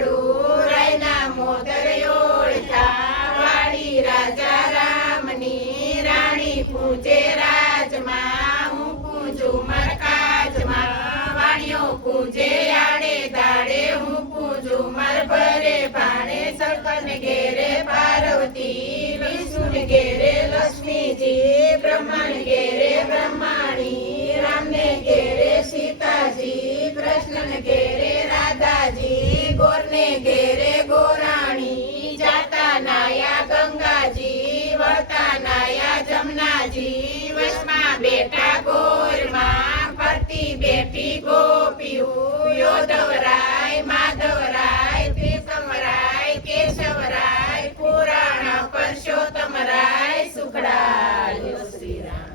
મળું રાયના મોદર ઓળખા વાડી રાજા રામની રાણી પૂજે રાજમાં હું પૂજું મરકાજમાં વાણીઓ પૂજે આડે દાડે હું પૂજું મર ભરે ભાણે શંકરને ઘેરે પાર્વતી વિષ્ણુને ઘેરે લક્ષ્મીજી બ્રહ્માને ઘેરે બ્રહ્માણી રામને ઘેરે સીતાજી કૃષ્ણને ઘેરે રાધાજી ગોરને ઘેરે ગોરાણી જાતા નાયા ગંગાજી વળતા નાયા જમનાજી વશમાં બેઠા ગોરમાં ફરતી બેઠી ગોપીઓ યોધવરાય માધવરાય ત્રિકમરાય કેશવરાય પુરાણ પરસોત્તમરાય સુખડાય શ્રીરામ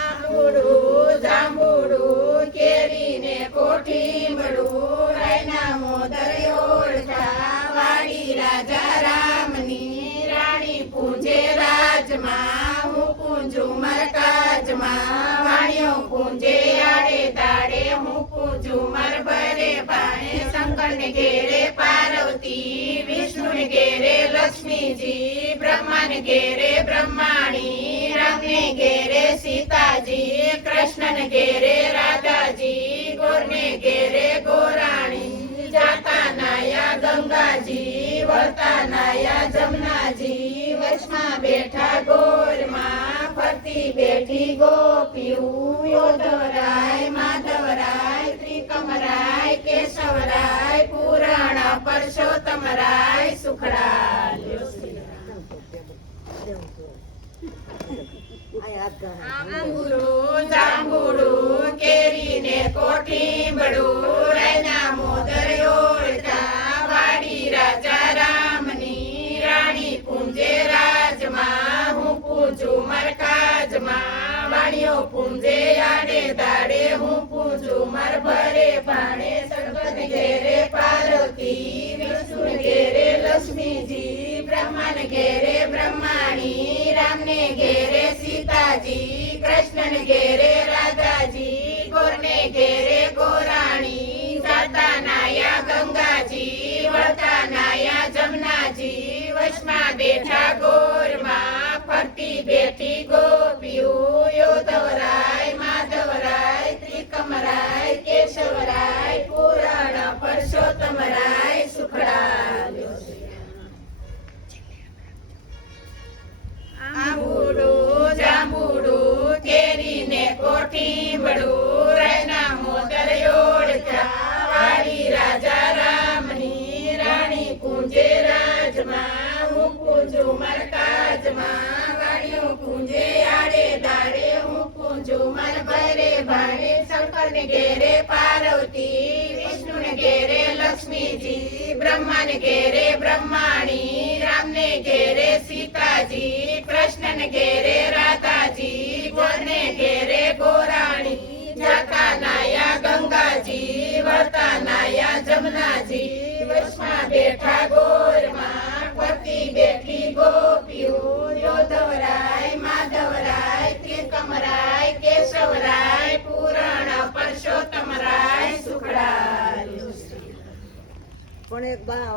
આંબુડું જાંબુડું કેરીને કોઠીમડું રાયના મોદર ઓળખા વાડી રાજા રામની રાણી પૂજે રાજમાં હું પૂજું મરકાજમાં વાણીઓ પૂજે આડે દાડે હું પૂજું મર ભરે ભાણે શંકરને ઘેરે પાર્વતી વિષ્ણુને ઘેરે લક્ષ્મીજી બ્રહ્માને ઘેરે બ્રહ્માણી રામને ઘેરે સીતાજી કૃષ્ણને ઘેરે રાધાજી ગોરને ઘેરે ગોરાણી જાતા નાયા ગંગાજી વળતા નાયા જમનાજી વશમાં બેઠા ગોરમાં ફરતી બેઠી ગોપીઓ યોધવરાય માધવરાય ત્રિકમરાય કેશવરાય પુરાણ પરસોત્તમરાય સુખડાય આંબુડું જાંબુડું કેરીને કોઠીમડું રાયના મોદર ઓળખા વાડી રાજા રામની રાણી પૂજે રાજમાં હું પૂજું મરકાજમાં વાણીઓ પૂજે આડે દાડે હું પૂજું મર ભરે ભાણે શંકરને ઘેરે પાર્વતી વિષ્ણુને ઘેરે લક્ષ્મીજી બ્રહ્માને ઘેરે બ્રહ્માણી રામને ઘેરે સીતાજી કૃષ્ણને ઘેરે રાધાજી ગોરને ઘેરે ગોરાણી જાતા નાયા ગંગાજી વળતા નાયા જમનાજી વશમાં બેઠા ગોરમાં ફરતી બેઠી ગોપીઓ યોધવરાય માધવરાય ત્રિકમરાય કેશવરાય પુરાણ પરસોત્તમરાય સુખડાય આંબુડું જાંબુડું કેરીને કોઠીમડું રાયના મોદર ઓળખા વાડી રાજા રામની રાણી પૂજે રાજમાં હું પૂજું મરકાજમાં વાડીઓ પૂજે આડે દાડે હું પૂજું મર ભરે ભાણે શંકરને ઘેરે પાર્વતી વિષ્ણુને ઘેરે લક્ષ્મીજી બ્રહ્માને ઘેરે બ્રહ્માણી રામને ઘેરે સીતાજી કૃષ્ણને ઘેરે રાધાજી ગોરને ઘેરે ગોરાણી જાતા નાયા ગંગાજી વળતા નાયા જમનાજી વશમાં બેઠા ગોરમાં ફરતી બેઠી ગોપીઓ યોધવરાય માધવરાય ત્રિકમરાય કેશવરાય પુરાણ પરસોત્તમરાય સુખડાય પણ એક બા